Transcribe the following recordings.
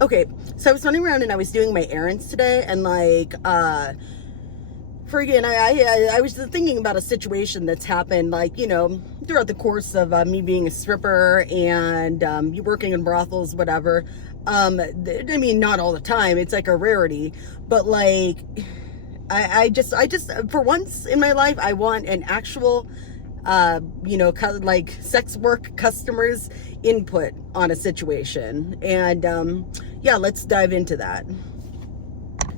Okay, so I was running around and I was doing my errands today, and like, friggin', I was thinking about a situation that's happened, like, throughout the course of me being a stripper and you working in brothels, whatever. I mean, not all the time. It's like a rarity, but like, I just, for once in my life, I want an actual, like sex work customers' input on a situation. And yeah, let's dive into that.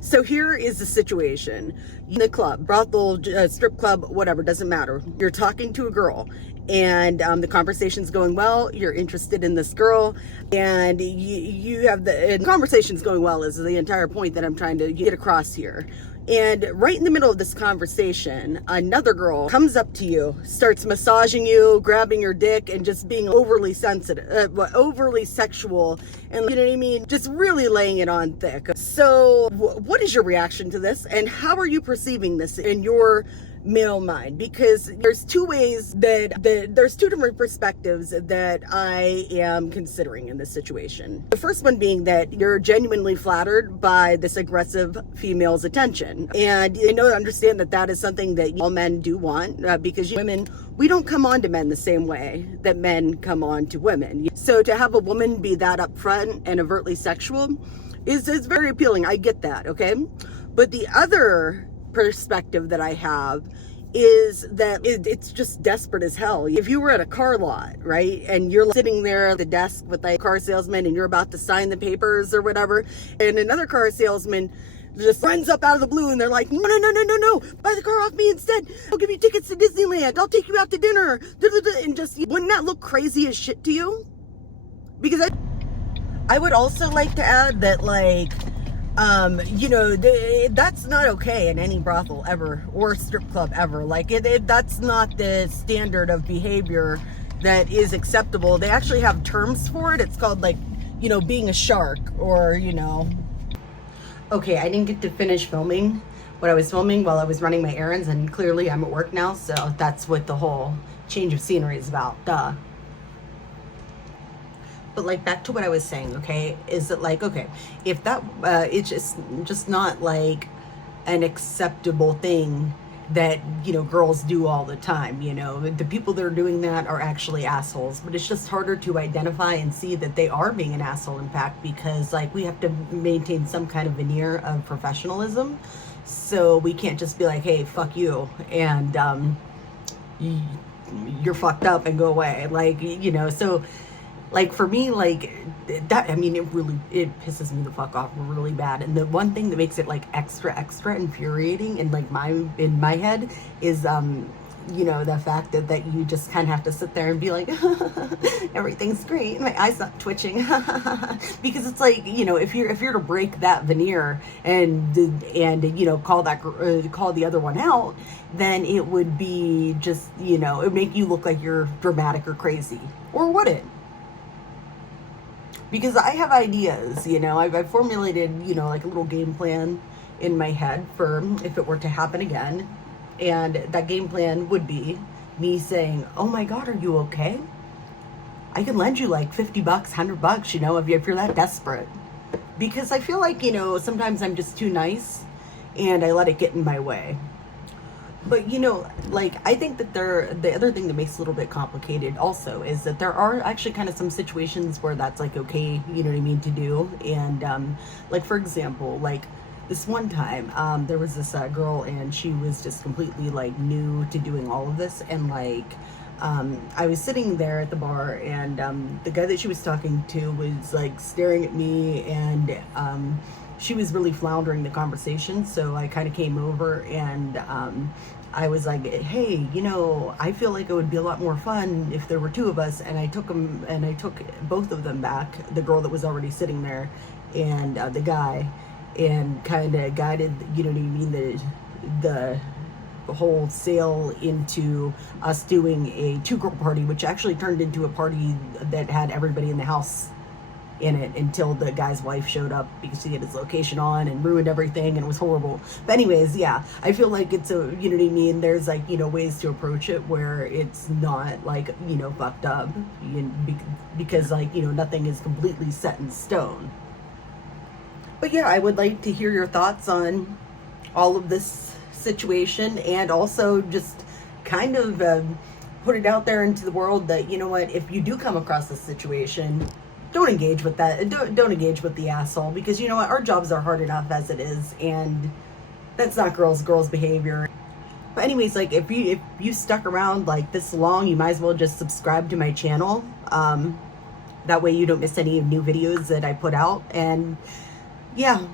So here is the situation. In the club, brothel, strip club, whatever, doesn't matter. You're talking to a girl and the conversation's going well. You're interested in this girl and you have the conversation's going well is the entire point that I'm trying to get across here. And right in the middle of this conversation, another girl comes up to you, starts massaging you, grabbing your dick, and just being overly sensitive, overly sexual, and you know what I mean? Just really laying it on thick. So what is your reaction to this? And how are you perceiving this in your male mind? Because there's two ways there's two different perspectives that I am considering in this situation. The first one being that you're genuinely flattered by this aggressive female's attention. And I know, understand that is something that all men do want, because women, we don't come on to men the same way that men come on to women. So to have a woman be that upfront and overtly sexual is very appealing. I get that, okay? But the other perspective that I have is that it's just desperate as hell. If you were at a car lot, right, and you're sitting there at the desk with a car salesman and you're about to sign the papers or whatever, and another car salesman just runs up out of the blue and they're like, no, buy the car off me instead. I'll give you tickets to Disneyland. I'll take you out to dinner. And just, wouldn't that look crazy as shit to you? Because I would also like to add that, like, that's not okay in any brothel ever or strip club ever. Like that's not the standard of behavior that is acceptable. They actually have terms for it. It's called, like, being a shark, or okay, I didn't get to finish filming what I was filming while I was running my errands, and clearly I'm at work now, so that's what the whole change of scenery is about. Duh. But like, back to what I was saying, okay, is that, like, okay, if that it's just not like an acceptable thing that girls do all the time. The people that are doing that are actually assholes, but it's just harder to identify and see that they are being an asshole, in fact, because, like, we have to maintain some kind of veneer of professionalism, so we can't just be like, hey, fuck you, and you're fucked up and go away, like, so. Like, for me, like, that, I mean, it pisses me the fuck off really bad. And the one thing that makes it, like, extra infuriating in, like, in my head is, the fact that you just kind of have to sit there and be like, everything's great, my eyes not twitching, because it's like, if you're to break that veneer and call the other one out, then it would be just, it would make you look like you're dramatic or crazy, or would it? Because I have ideas, I've formulated, like, a little game plan in my head for if it were to happen again. And that game plan would be me saying, oh my God, are you okay? I can lend you like $50, $100, if you're that desperate. Because I feel like, sometimes I'm just too nice and I let it get in my way. But, like, I think that the other thing that makes it a little bit complicated also is that there are actually kind of some situations where that's, like, okay, to do. And, like, for example, like, this one time, there was this girl, and she was just completely, like, new to doing all of this. And, like, I was sitting there at the bar, and the guy that she was talking to was, like, staring at me, and she was really floundering the conversation. So I kind of came over, and I was like, hey, I feel like it would be a lot more fun if there were two of us. And I took both of them back, the girl that was already sitting there and the guy, and kind of guided, the whole sale into us doing a two-girl party, which actually turned into a party that had everybody in the house in it until the guy's wife showed up because she had his location on and ruined everything, and it was horrible. But anyways, yeah, I feel like it's there's, like, ways to approach it where it's not, like, fucked up, because, like, nothing is completely set in stone. But yeah, I would like to hear your thoughts on all of this situation, and also just kind of put it out there into the world that, you know what, if you do come across this situation, don't engage with that. Don't engage with the asshole, because you know what, our jobs are hard enough as it is, and that's not girls behavior. But anyways, like, if you stuck around like this long, you might as well just subscribe to my channel. That way you don't miss any new videos that I put out. And yeah,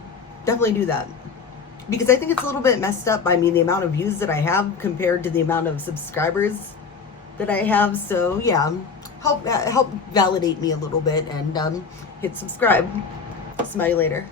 definitely do that, because I think it's a little bit messed up. I mean, the amount of views that I have compared to the amount of subscribers that I have. So yeah, help validate me a little bit, and hit subscribe. Smile you later.